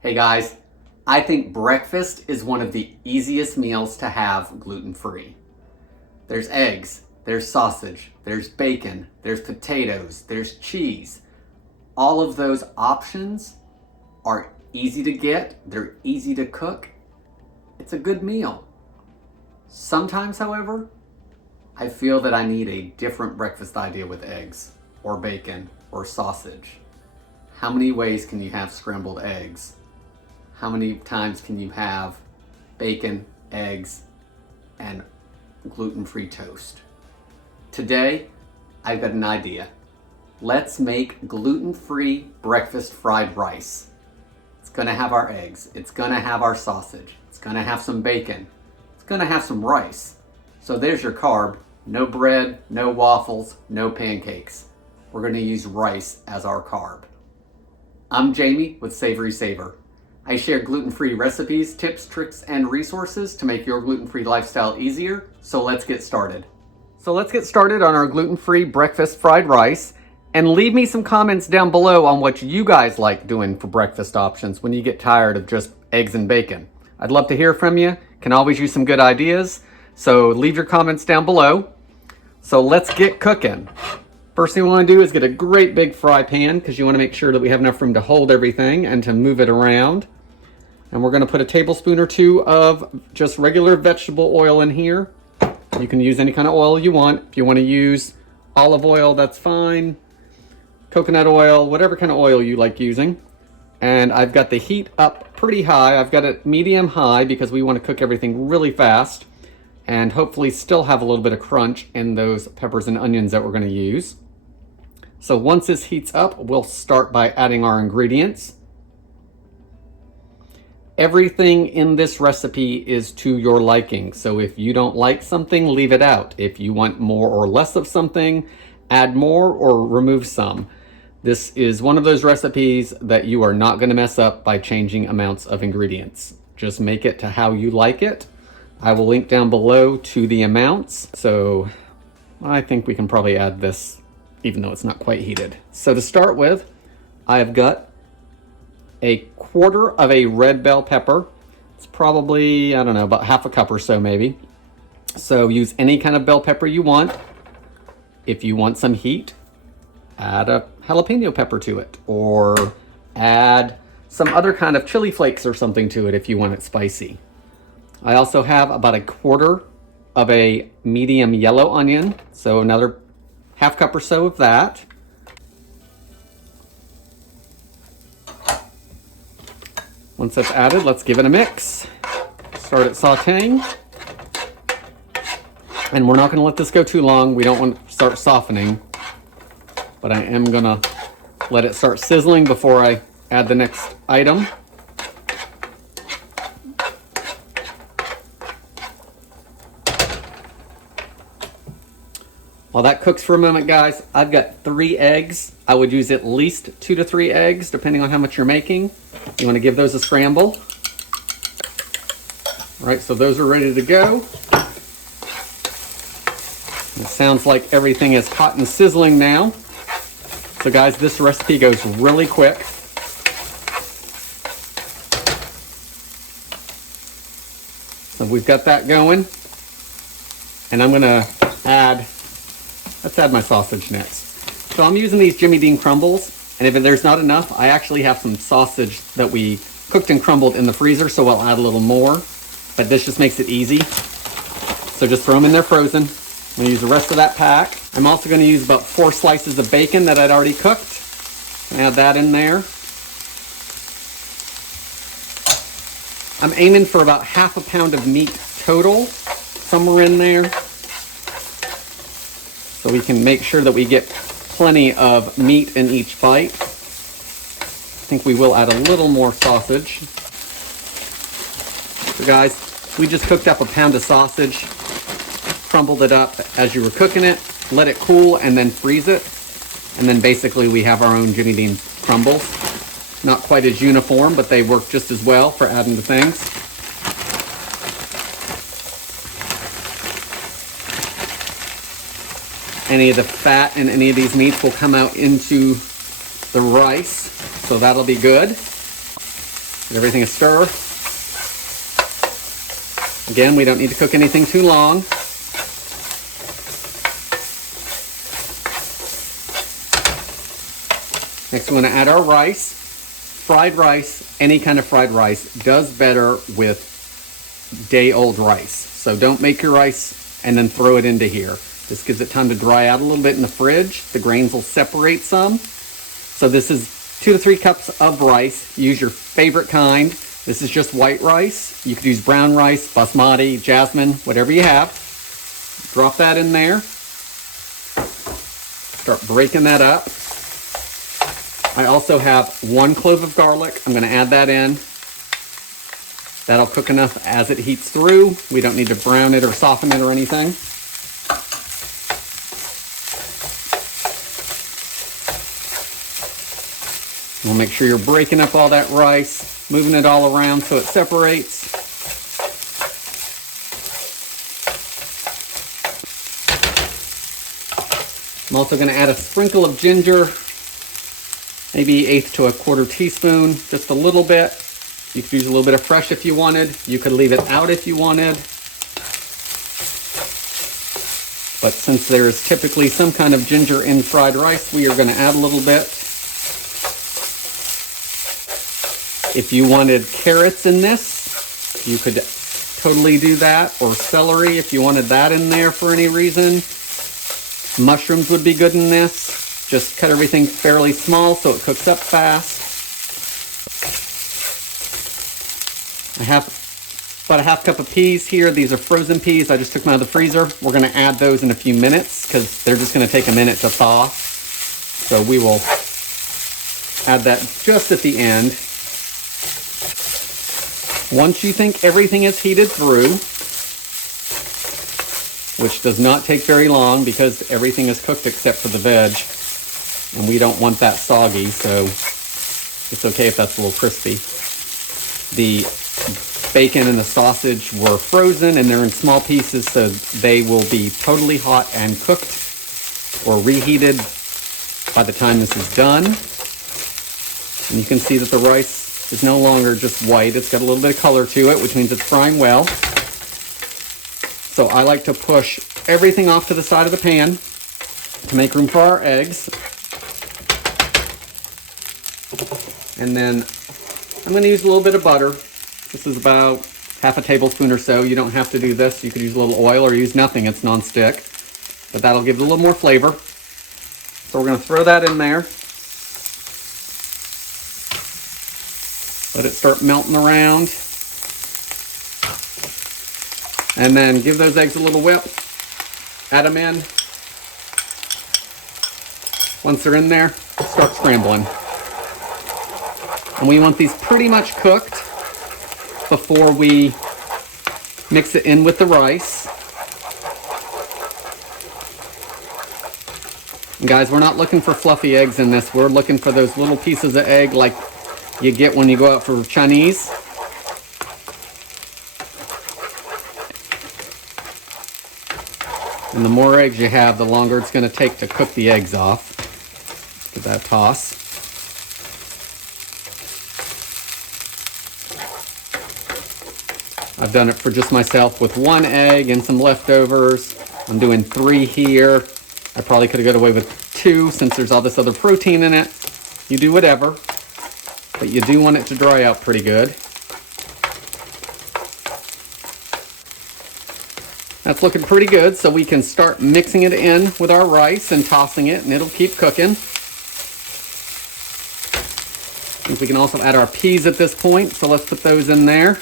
Hey guys, I think breakfast is one of the easiest meals to have gluten-free. There's eggs, there's sausage, there's bacon, there's potatoes, there's cheese. All of those options are easy to get, they're easy to cook. It's a good meal. Sometimes, however, I feel that I need a different breakfast idea with eggs, or bacon, or sausage. How many ways can you have scrambled eggs? How many times can you have bacon, eggs, and gluten-free toast? Today, I've got an idea. Let's make gluten-free breakfast fried rice. It's gonna have our eggs, it's gonna have our sausage, it's gonna have some bacon, it's gonna have some rice. So there's your carb, no bread, no waffles, no pancakes. We're gonna use rice as our carb. I'm Jamie with Savorysaver. I share gluten-free recipes, tips, tricks, and resources to make your gluten-free lifestyle easier, so let's get started. So let's get started on our gluten-free breakfast fried rice, and leave me some comments down below on what you guys like doing for breakfast options when you get tired of just eggs and bacon. I'd love to hear from you, can always use some good ideas, so leave your comments down below. So let's get cooking. First thing we want to do is get a great big fry pan because you want to make sure that we have enough room to hold everything and to move it around. And we're going to put a tablespoon or two of just regular vegetable oil in here. You can use any kind of oil you want. If you want to use olive oil, that's fine. Coconut oil, whatever kind of oil you like using. And I've got the heat up pretty high. I've got it medium high because we want to cook everything really fast and hopefully still have a little bit of crunch in those peppers and onions that we're going to use. So once this heats up, we'll start by adding our ingredients. Everything in this recipe is to your liking. So if you don't like something, leave it out. If you want more or less of something, add more or remove some. This is one of those recipes that you are not going to mess up by changing amounts of ingredients. Just make it to how you like it. I will link down below to the amounts. So I think we can probably add this even though it's not quite heated. So to start with, I've got a quarter of a red bell pepper. It's probably, I don't know, about half a cup or so maybe. So use any kind of bell pepper you want. If you want some heat, add a jalapeno pepper to it, or add some other kind of chili flakes or something to it if you want it spicy. I also have about a quarter of a medium yellow onion, so another half cup or so of that. Once that's added, let's give it a mix. Start it sauteing. And we're not gonna let this go too long. We don't want to start softening, but I am gonna let it start sizzling before I add the next item. While that cooks for a moment, guys, I've got 3 eggs. I would use at least 2 to 3 eggs, depending on how much you're making. You want to give those a scramble. All right, so those are ready to go. It sounds like everything is hot and sizzling now. So guys, this recipe goes really quick. So we've got that going. And I'm gonna let's add my sausage next. So I'm using these Jimmy Dean crumbles, and if there's not enough, I actually have some sausage that we cooked and crumbled in the freezer, so I'll add a little more, but this just makes it easy. So just throw them in there frozen. I'm gonna use the rest of that pack. I'm also gonna use about 4 slices of bacon that I'd already cooked. Add that in there. I'm aiming for about half a pound of meat total, somewhere in there. So we can make sure that we get plenty of meat in each bite. I think we will add a little more sausage. So guys, we just cooked up a pound of sausage, crumbled it up as you were cooking it, let it cool, and then freeze it. And then basically we have our own Jimmy Dean crumbles. Not quite as uniform, but they work just as well for adding to things. Any of the fat in any of these meats will come out into the rice, so that'll be good. Give everything a stir. Again, we don't need to cook anything too long. Next, we want to add our rice. Fried rice, any kind of fried rice, does better with day-old rice. So don't make your rice and then throw it into here. This gives it time to dry out a little bit in the fridge. The grains will separate some. So this is 2 to 3 cups of rice. Use your favorite kind. This is just white rice. You could use brown rice, basmati, jasmine, whatever you have. Drop that in there. Start breaking that up. I also have 1 clove of garlic. I'm going to add that in. That'll cook enough as it heats through. We don't need to brown it or soften it or anything. We'll make sure you're breaking up all that rice, moving it all around so it separates. I'm also going to add a sprinkle of ginger, maybe 1/8 to 1/4 teaspoon, just a little bit. You could use a little bit of fresh if you wanted. You could leave it out if you wanted. But since there is typically some kind of ginger in fried rice, we are going to add a little bit. If you wanted carrots in this, you could totally do that, or celery if you wanted that in there for any reason. Mushrooms would be good in this. Just cut everything fairly small so it cooks up fast. I have about a 1/2 cup of peas here. These are frozen peas. I just took them out of the freezer. We're going to add those in a few minutes because they're just going to take a minute to thaw. So we will add that just at the end. Once you think everything is heated through, which does not take very long because everything is cooked except for the veg, and we don't want that soggy, so it's okay if that's a little crispy. The bacon and the sausage were frozen and they're in small pieces, so they will be totally hot and cooked or reheated by the time this is done. And you can see that the rice is no longer just white. It's got a little bit of color to it, which means it's frying well. So I like to push everything off to the side of the pan to make room for our eggs. And then I'm going to use a little bit of butter. This is about 1/2 tablespoon or so. You don't have to do this. You could use a little oil or use nothing. It's non-stick. But that'll give it a little more flavor. So we're going to throw that in there. Let it start melting around. And then give those eggs a little whip. Add them in. Once they're in there, start scrambling. And we want these pretty much cooked before we mix it in with the rice. And guys, we're not looking for fluffy eggs in this. We're looking for those little pieces of egg like you get when you go out for Chinese. And the more eggs you have, the longer it's going to take to cook the eggs off. Give that a toss. I've done it for just myself with 1 egg and some leftovers. I'm doing 3 here. I probably could have got away with 2 since there's all this other protein in it. You do whatever, but you do want it to dry out pretty good. That's looking pretty good, so we can start mixing it in with our rice and tossing it, and it'll keep cooking. I think we can also add our peas at this point, so let's put those in there.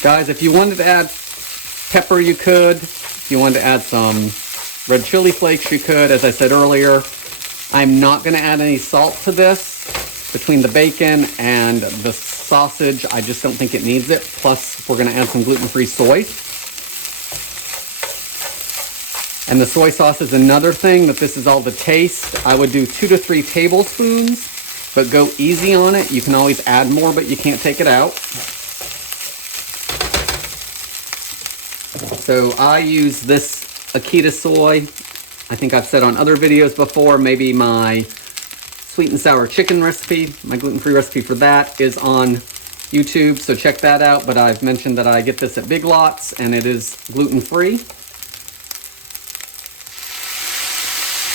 Guys, if you wanted to add pepper, you could. If you wanted to add some red chili flakes, you could. As I said earlier, I'm not going to add any salt to this. Between the bacon and the sausage, I just don't think it needs it. Plus, we're going to add some gluten-free soy. And the soy sauce is another thing, that this is all the taste. I would do 2 to 3 tablespoons, but go easy on it. You can always add more, but you can't take it out. So I use this Akita soy. I think I've said on other videos before, maybe my sweet and sour chicken recipe, my gluten-free recipe for that is on YouTube, so check that out. But I've mentioned that I get this at Big Lots and it is gluten-free.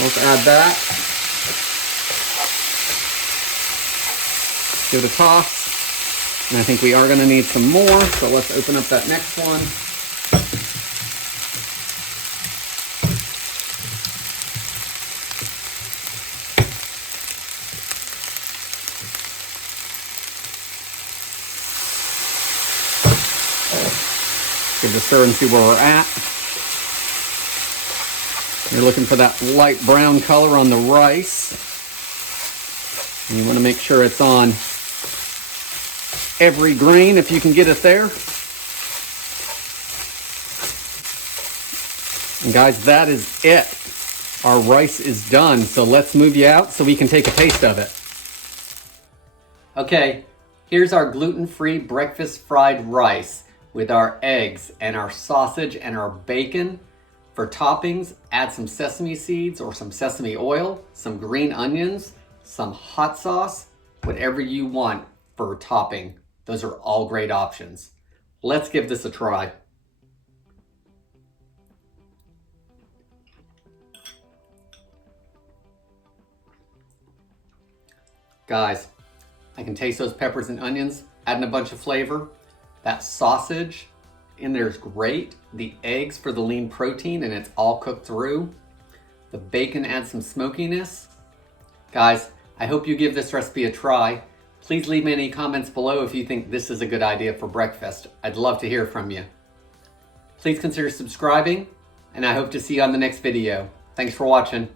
Let's add that. Give it a toss. And I think we are going to need some more, so let's open up that next one. Give it a stir and see where we're at. You're looking for that light brown color on the rice. And you want to make sure it's on every grain if you can get it there. And guys, that is it. Our rice is done. So let's move you out so we can take a taste of it. Okay, here's our gluten-free breakfast fried rice with our eggs and our sausage and our bacon. For toppings, add some sesame seeds or some sesame oil, some green onions, some hot sauce, whatever you want for topping. Those are all great options. Let's give this a try. Guys, I can taste those peppers and onions, adding a bunch of flavor. That sausage in there is great. The eggs for the lean protein, and it's all cooked through. The bacon adds some smokiness. Guys, I hope you give this recipe a try. Please leave me any comments below if you think this is a good idea for breakfast. I'd love to hear from you. Please consider subscribing, and I hope to see you on the next video. Thanks for watching.